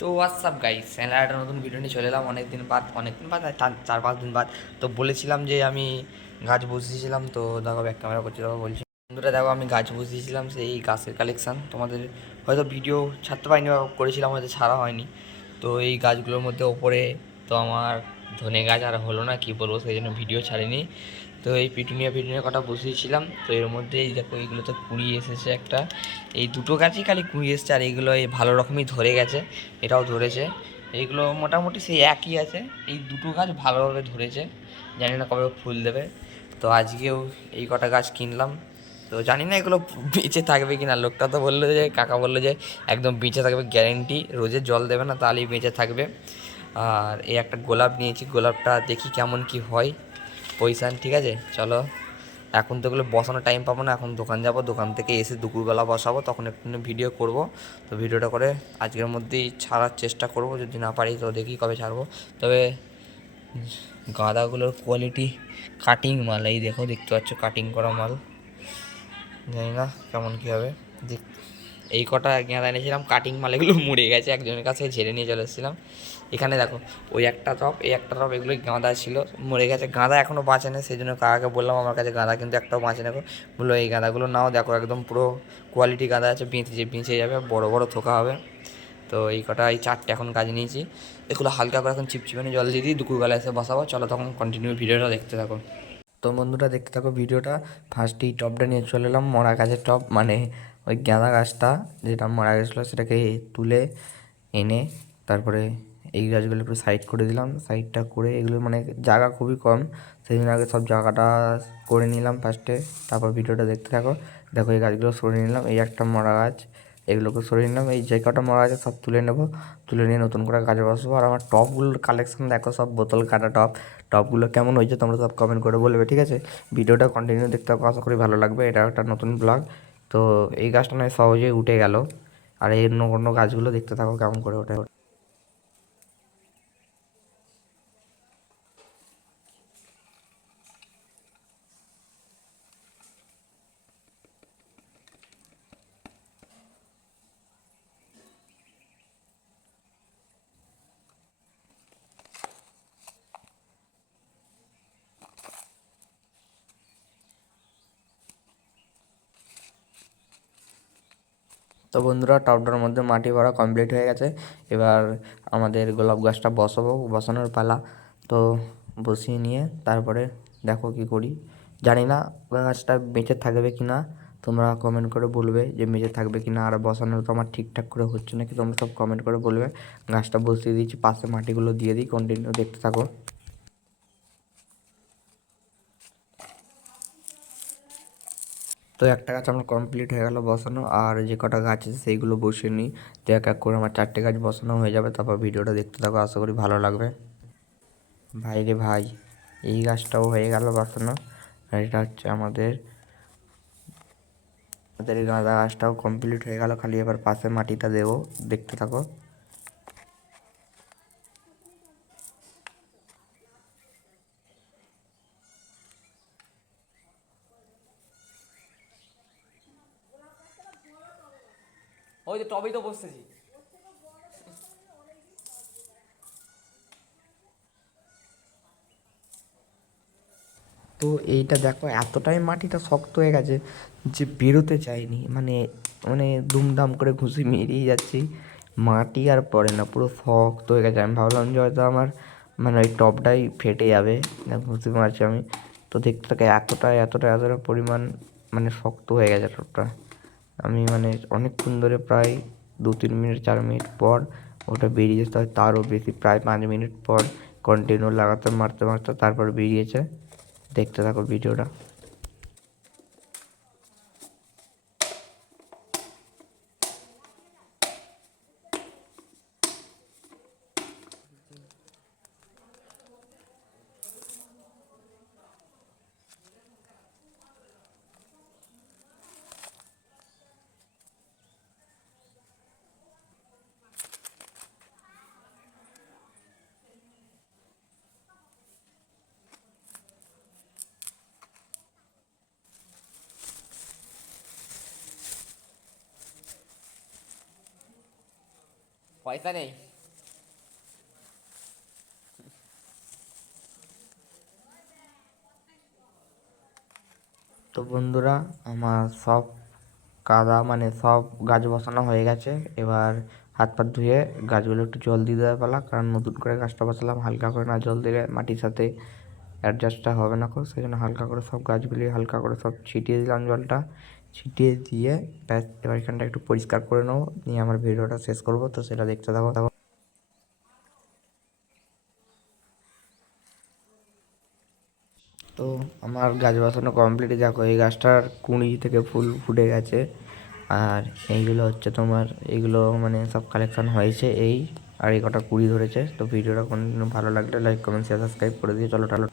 তো WhatsApp guys channel একটা নতুন ভিডিও নিয়ে চলে এলাম। অনেক দিন বাদ অনেক দিন বাদ চার, পাঁচ দিন বাদ। তো বলেছিলাম যে আমি গাছ বসিয়েছিলাম, তো দেখো ব্যাক ক্যামেরা করছি, দেখো, বলছি, বন্ধুরা, দেখো, আমি গাছ বসিয়েছিলাম, সেই গাছের কালেকশান তোমাদের হয়তো ভিডিও ছাড়তে পারিনি বা করেছিলাম, হয়তো ছাড়া হয়নি। তো এই গাছগুলোর মধ্যে ওপরে তো আমার ধনে গাছ আর হলো না, কি বলব, সেই জন্য ভিডিও ছাড়িনি। তো এই পিটুনিয়া পিটুনিয়া কটা বসিয়েছিলাম, তো এর মধ্যে এই দেখো এইগুলোতে কুড়ি এসেছে একটা। এই দুটো গাছই খালি কুড়ি এসেছে আর এইগুলো এই ভালো রকমই ধরে গেছে, এটাও ধরেছে। এইগুলো মোটামুটি সেই একই আছে, এই দুটো গাছ ভালোভাবে ধরেছে, জানি না কবে ফুল দেবে। তো আজকেও এই কটা গাছ কিনলাম, তো জানি না এগুলো বেঁচে থাকবে কি না লোকটা তো বলল যে, কাকা বলল যে, একদম বেঁচে থাকবে গ্যারেন্টি রোজে জল দেবে না, তাহলেই বেঁচে থাকবে। আর এই একটা গোলাপ নিয়েছি, গোলাপটা দেখি কেমন কি হয়। পয়সা ঠিক আছে? চলো। এখন তো এগুলো বসানোর টাইম পাবো না। এখন দোকান যাব, দোকান থেকে এসে দুপুরবেলা বসাবো। তখন একটু ভিডিও করব। তো ভিডিওটা করে আজকের মধ্যেই ছাড়ার চেষ্টা করব। যদি না পারি, তো দেখি কবে ছাড়বো। তবে গাঁদাগুলোর কোয়ালিটি কাটিং মাল। এই দেখো, দেখতে পাচ্ছ কাটিং করা মাল। জানি না কেমন কী হবে। দেখ এই কটা গাঁদা এনেছিলাম কাটিং মাল এগুলো মুড়ে গেছে, একজনের কাছে ঝেড়ে নিয়ে চলে এসেছিলাম। এখানে দেখো, ওই একটা টপ, এই একটা টপ এগুলো গাঁদা ছিল, মরে গেছে। গাঁদা এখনও বাঁচে না সেই জন্য কাকাকে বললাম, আমার কাছে গাঁদা কিন্তু একটাও বাঁচে না। বলল, এই গাঁদাগুলো নাও, দেখো একদম পুরো কোয়ালিটি গাঁদা আছে, বেঁচে যে, বেঁচে যাবে, বড় বড় থোকা হবে। তো এই কটা, এই চারটে এখন কাজ নিয়েছি। এগুলো হালকা করে এখন চিপচিপানি জল দিয়ে দিই, দুপুরবেলা এসে বসাবো। চলো তখন কন্টিনিউ ভিডিওটা দেখতে থাকো। তো বন্ধুরা, দেখতে থাকো ভিডিওটা। ফার্স্ট এই টপটা নিয়ে চলে এলাম, মরা গাছের টপ মানে ওই গাঁদা গাছটা যেটা মারা গেছিল সেটাকে তুলে এনে তারপরে এই গাছগুলো একটু সাইড করে দিলাম। সাইডটা করে এগুলো মানে জায়গা খুবই কম। সেই আগে সব জায়গাটা করে নিলাম ফার্স্টে তারপর ভিডিওটা দেখতে থাকো। দেখো এই গাছগুলো সরিয়ে নিলাম। এই একটা মরা গাছ, এগুলোকে সরিয়ে নিলাম। এই যে কটা মরা আছে সব তুলে নেব। তুলে নিয়ে নতুন করে গাছ বসবো। আর আমার টপগুলোর কালেকশন দেখো, সব বোতল কাটা টপ। টপগুলো কেমন হয়েছে তোমরা সব কমেন্ট করে বলবে, ঠিক আছে? ভিডিওটা কন্টিনিউ দেখতে থাকো। আশা করি ভালো লাগবে। এটা একটা নতুন ব্লগ তো এই গাছটা নয়, সহজেই উঠে গেল। আর এই অন্য অন্য গাছগুলো দেখতে থাকো কেমন করে ওঠে। তো বন্ধুরা টবটার মধ্যে মাটি ভরা কমপ্লিট হয়ে গেছে। এবার আমাদের গোলাপ গাছটা বসাবো, বসানোর পালা। তো বসিয়ে নিয়ে তারপরে দেখো কি করি। জানি না গাছটা বেঁচে থাকবে কি না তোমরা কমেন্ট করে বলবে যে বেঁচে থাকবে কি না আর বসানো তো আমার ঠিকঠাক করে হচ্ছে নাকি, তোমরা সব কমেন্ট করে বলবে। গাছটা বসিয়ে দিয়েছি পাশে মাটিগুলো দিয়ে দিই কন্টিনিউ দেখতে থাকো। তো একটা গাছ আমার কমপ্লিট হয়ে গেল বসানো, আর যে কটা গাছ আছে সেইগুলো বসিয়ে নিই। তো এক এক করে আমার চারটে গাছ বসানো হয়ে যাবে, তারপর ভিডিওটা দেখতে থাকো, আশা করি ভালো লাগবে। ভাই রে ভাই, এই গাছটাও হয়ে গেল বসানো। আর এটা হচ্ছে আমাদের আমাদের গাঁদা গাছটাও কমপ্লিট হয়ে গেল, খালি এবার পাশে মাটিটা দেবো, দেখতে থাকো। ওই তো টবেই তো বসতেছি। তো এইটা দেখো, এতটাই মাটিটা শক্ত হয়ে গেছে যে বেরোতে চায়নি মানে মানে দুমদাম করে ঘুষি মেরিয়ে যাচ্ছি। মাটি আর পড়ে না, পুরো শক্ত হয়ে গেছে। আমি ভাবলাম যে হয়তো আমার মানে ওই টপটাই ফেটে যাবে। ঘুষি মারছি আমি। তো দেখতে থাকে এতটা এতটা এতটা পরিমাণ মানে শক্ত হয়ে গেছে টপটা আমি মানে অনেকক্ষণ ধরে প্রায় দু তিন মিনিট, চার মিনিট পর ওটা বেরিয়ে যেতে হয়। তারও বেশি, প্রায় পাঁচ মিনিট পর কন্টিনিউ লাগাতে মারতে মারতে তারপর বেরিয়েছে। দেখতে থাকো ভিডিওটা পয়সা নেই তো বন্ধুরা, আমার সব কাদা মানে সব গাছ বসানো হয়ে গেছে। এবার হাত পা ধুয়ে গাছগুলো একটু জল দিয়ে দেওয়া পালা, কারণ নতুন করে গাছটা বসালাম। হালকা করে না জল দিলে মাটির সাথে অ্যাডজাস্টটা হবে না খুব, সেই জন্য হালকা করে সব গাছগুলি হালকা করে সব ছিটিয়ে দিলাম জলটা। ছিটিয়ে দিয়ে ব্যাস, এবার এখানটা একটু পরিষ্কার করে নেব। নিয়ে আমার ভিডিওটা শেষ করব। তো সেটা দেখতে থাকো তো আমার গাছ বসানো কমপ্লিট দেখো, এই গাছটার কুঁড়ি থেকে ফুল ফুটে গেছে। আর এইগুলো হচ্ছে তোমার, এইগুলো মানে সব কালেকশন হয়েছে এই, আর এই কটা কুড়ি ধরেছে। তো ভিডিওটা কোনো ভালো লাগলে লাইক কমেন্ট শেয়ার সাবস্ক্রাইব করে দিয়ে চলো টালো